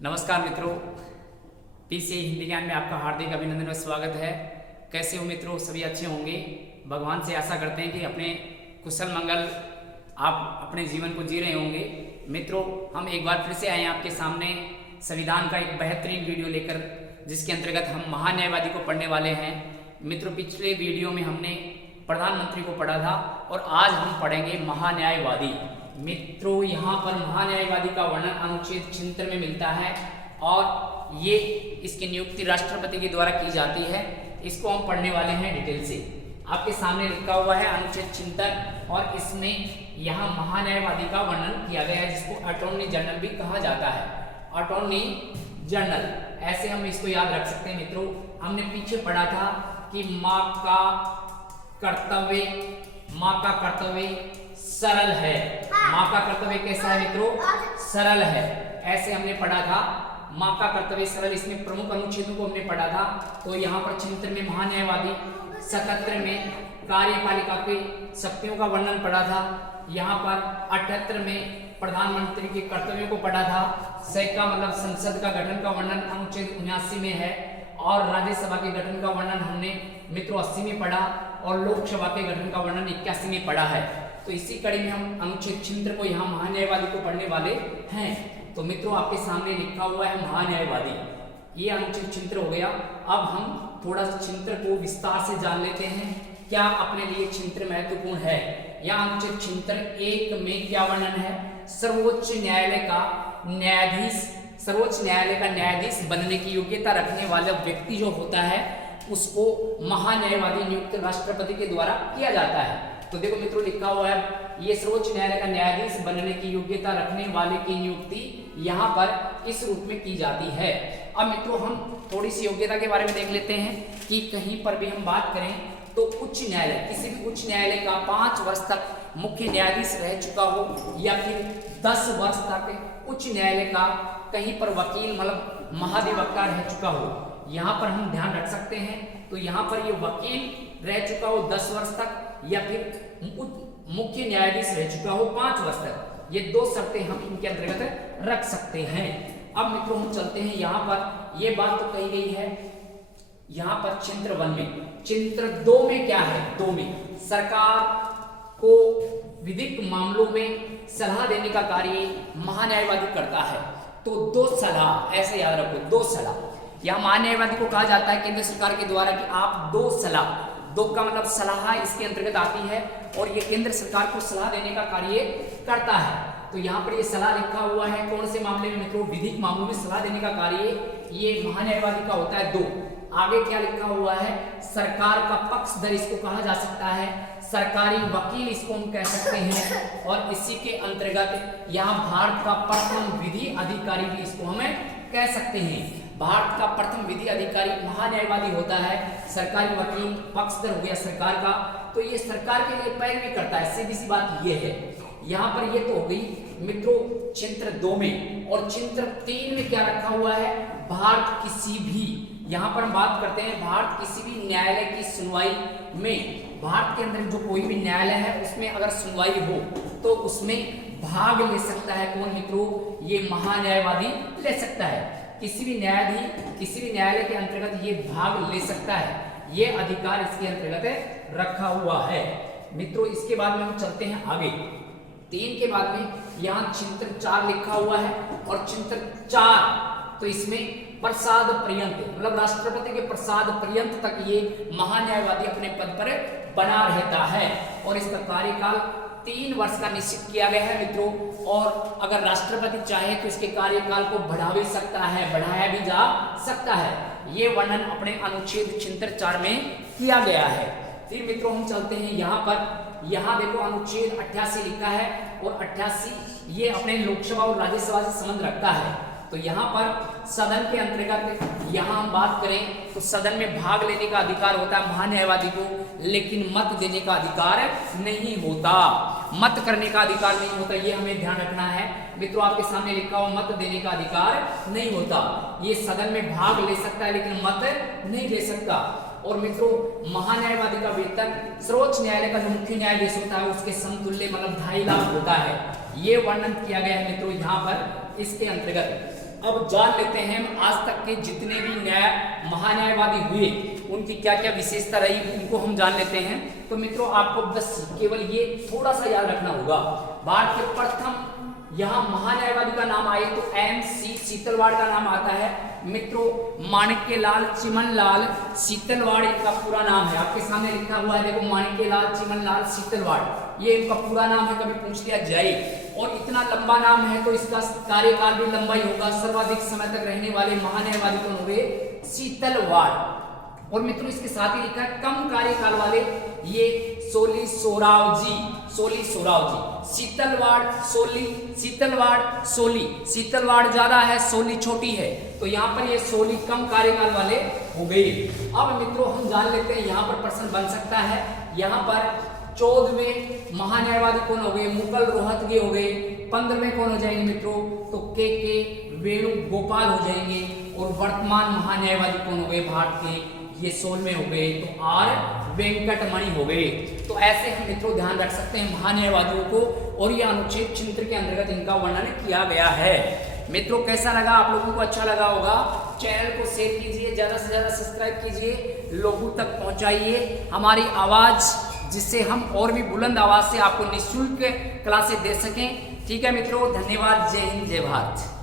नमस्कार मित्रों, पीसीए हिंदी ज्ञान में आपका हार्दिक अभिनंदन और स्वागत है। कैसे हो मित्रों? सभी अच्छे होंगे। भगवान से आशा करते हैं कि अपने कुशल मंगल आप अपने जीवन को जी रहे होंगे। मित्रों, हम एक बार फिर से आए हैं आपके सामने संविधान का एक बेहतरीन वीडियो लेकर, जिसके अंतर्गत हम महान्यायवादी को पढ़ने वाले हैं। मित्रों, पिछले वीडियो में हमने प्रधानमंत्री को पढ़ा था और आज हम पढ़ेंगे महान्यायवादी। मित्रों, यहाँ पर महान्यायवादी का वर्णन अनुच्छेद 76 में मिलता है और ये इसकी नियुक्ति राष्ट्रपति के द्वारा की जाती है। इसको हम पढ़ने वाले हैं डिटेल से। आपके सामने लिखा हुआ है अनुच्छेद 76 और इसमें यहाँ महान्यायवादी का वर्णन किया गया है, जिसको अटॉर्नी जनरल भी कहा जाता है। अटॉर्नी जनरल, ऐसे हम इसको याद रख सकते हैं। मित्रों, हमने पीछे पढ़ा था कि माँ का कर्तव्य सरल है। माँ का कर्तव्य कैसा है मित्रों? सरल है। ऐसे हमने पढ़ा था, माँ का कर्तव्य सरल। इसमें प्रमुख अनुच्छेदों को हमने पढ़ा था। तो यहाँ पर 76 में महान्यायवादी, 77 में कार्यपालिका के शक्तियों का वर्णन पढ़ा था। यहाँ पर 78 में प्रधानमंत्री के कर्तव्यों को पढ़ा था। का मतलब संसद का गठन का वर्णन अनुच्छेद 79 में है और राज्यसभा के गठन का वर्णन हमने मित्रों 80 में पढ़ा और लोकसभा के गठन का वर्णन 81 में पढ़ा है। तो इसी कड़ी में हम अनुच्छेद 76 को यहाँ महान्यायवादी को पढ़ने वाले हैं। तो मित्रों, आपके सामने लिखा हुआ है महान्यायवादी, ये अनुच्छेद 76 हो गया। अब हम थोड़ा सा 76 को विस्तार से जान लेते हैं, क्या अपने लिए 76 महत्वपूर्ण है। यह अनुच्छेद 76 1 में क्या वर्णन है? सर्वोच्च न्यायालय का न्यायाधीश बनने की योग्यता रखने वाला व्यक्ति जो होता है उसको महान्यायवादी नियुक्त राष्ट्रपति के द्वारा किया जाता है। तो देखो मित्रों, लिखा हुआ है ये सर्वोच्च न्यायालय का न्यायाधीश बनने की योग्यता रखने वाले की नियुक्ति यहाँ पर इस रूप में की जाती है। अब मित्रों, हम थोड़ी सी योग्यता के बारे में देख लेते हैं कि कहीं पर भी हम बात करें तो उच्च न्यायालय, किसी भी उच्च न्यायालय का 5 वर्ष तक मुख्य न्यायाधीश रह चुका हो या फिर 10 वर्ष तक उच्च न्यायालय का कहीं पर वकील मतलब महाधिवक्ता रह चुका हो, यहाँ पर हम ध्यान रख सकते हैं। तो यहाँ पर ये वकील रह चुका हो 10 वर्ष तक या फिर मुख्य न्यायाधीश रह चुका हो 5 वर्ष तक, ये 2 शर्तें हम इनके अंतर्गत रख सकते हैं। अब मित्रों, हम चलते हैं, यहाँ पर ये बात तो कही गई है। यहाँ पर चित्र 1 में, चित्र 2 में क्या है? 2 में सरकार को विधिक मामलों में सलाह देने का कार्य महान्यायवादी करता है। तो 2 सलाह, ऐसे याद रखो, 2 सलाह। यहाँ महान्यायवादी को कहा जाता है केंद्र सरकार के द्वारा कि आप 2 सलाह, 2 का मतलब सलाह इसके अंतर्गत आती है और ये केंद्र सरकार को सलाह देने का कार्य करता है। तो यहाँ पर ये सलाह लिखा हुआ है कौन से मामले में मित्रों? विधिक मामलों में सलाह देने का कार्य ये महान्यायवादी का होता है। 2 आगे क्या लिखा हुआ है? सरकार का पक्षधर इसको कहा जा सकता है, सरकारी वकील इसको हम कह सकते हैं। और इसी के अंतर्गत यहाँ भारत का प्रथम विधि अधिकारी भी इसको हमें कह सकते हैं। भारत का प्रथम विधि अधिकारी महान्यायवादी होता है। सरकारी वकील पक्षधर हो गया सरकार का, तो ये सरकार के लिए पैरवी करता है। सीधी सी बात ये है। यहाँ पर ये तो हो गई मित्रों चित्र 2 में। और चित्र 3 में क्या रखा हुआ है? भारत किसी भी, यहाँ पर हम बात करते हैं भारत किसी भी न्यायालय की सुनवाई में, भारत के अंदर जो कोई भी न्यायालय है उसमें अगर सुनवाई हो तो उसमें भाग ले सकता है कौन मित्रों? ये महान्यायवादी ले सकता है। किसी भी न्यायालय के अंतर्गत ये भाग ले सकता है, ये अधिकार इसके अंतर्गत रखा हुआ है। मित्रों, इसके बाद में हम चलते हैं आगे। 3 के बाद में यहाँ चित्र 4 लिखा हुआ है और चित्र 4 तो इसमें प्रसाद पर्यंत मतलब राष्ट्रपति के प्रसाद पर्यंत तक ये महान्यायवादी अपने पद पर बना रहता है और इसका कार्यकाल 3 वर्ष का निश्चित किया गया है मित्रों। और अगर राष्ट्रपति चाहे तो इसके कार्यकाल को बढ़ा भी सकता है, बढ़ाया भी जा सकता है। ये वर्णन अपने अनुच्छेद 76 में किया गया है। फिर मित्रों, हम चलते हैं यहाँ पर। यहाँ देखो अनुच्छेद 88 लिखा है और 88 ये अपने लोकसभा और राज्यसभा से संबंध रखता है। तो यहाँ पर सदन के अंतर्गत यहाँ हम बात करें तो सदन में भाग लेने का अधिकार होता है महान्यायवादी को, लेकिन मत देने का अधिकार नहीं होता, मत करने का अधिकार नहीं होता। ये हमें ध्यान रखना है मित्रों। आपके सामने लिखा हुआ मत देने का अधिकार नहीं होता। ये सदन में भाग ले सकता है लेकिन मत नहीं दे सकता। और मित्रों, महान्यायवादी का वेतन सर्वोच्च न्यायालय का जो मुख्य न्यायाधीश होता है उसके समतुल्य मतलब 2.5 लाख होता है। ये वर्णन किया गया है मित्रों यहाँ पर इसके अंतर्गत। अब जान लेते हैं हम आज तक के जितने भी महान्यायवादी हुए उनकी क्या क्या विशेषता रही, उनको हम जान लेते हैं। तो मित्रों आपको बस केवल ये थोड़ा सा याद रखना होगा, भारत के प्रथम यहाँ महान्यायवादी का नाम आए तो MC सीतलवाड़ का नाम आता है। मित्रों माणिक्यलाल चिमनलाल सीतलवाड़ इनका पूरा नाम है, आपके सामने लिखा हुआ है देखो, माणिक्यलाल चिमनलाल सीतलवाड़, ये इनका पूरा नाम है, कभी पूछ लिया जाए। और इतना लंबा नाम है तो इसका कार्यकाल भी लंबा ही होगा, सर्वाधिक समय तक रहने वाले महान्यायवादी कौन हुए? सीतलवाड़। और मित्रों इसके साथ ही लिखा है कम कार्यकाल वाले, ये सोली सोराव जी, सीतलवाड़ सोली, सीतलवाड़ ज्यादा है, सोली छोटी है, तो यहाँ पर ये सोली कम कार्यकाल वाले हो गए। अब मित्रों हम जान लेते हैं यहाँ पर प्रश्न बन सकता है, यहाँ पर 14वें महान्यायवादी कौन हो गए? मुकुल रोहतगी हो गए। 15वें कौन हो जाएंगे मित्रों? तो के वेणुगोपाल हो जाएंगे। और वर्तमान महान्यायवादी कौन हो गए भारत के? ये 16वें हो गए, तो आर वेंकटमणि हो गए। तो ऐसे हम मित्रों ध्यान रख सकते हैं महान्यायवादियों को, और ये अनुच्छेद चित्र के अंतर्गत इनका वर्णन किया गया है। मित्रों कैसा लगा? आप लोगों को अच्छा लगा होगा। चैनल को शेयर कीजिए, ज्यादा से ज्यादा सब्सक्राइब कीजिए, लोगों तक पहुंचाइए हमारी आवाज, जिससे हम और भी बुलंद आवाज से आपको निःशुल्क क्लासेस दे सकें। ठीक है मित्रों, धन्यवाद। जय हिंद, जय भारत।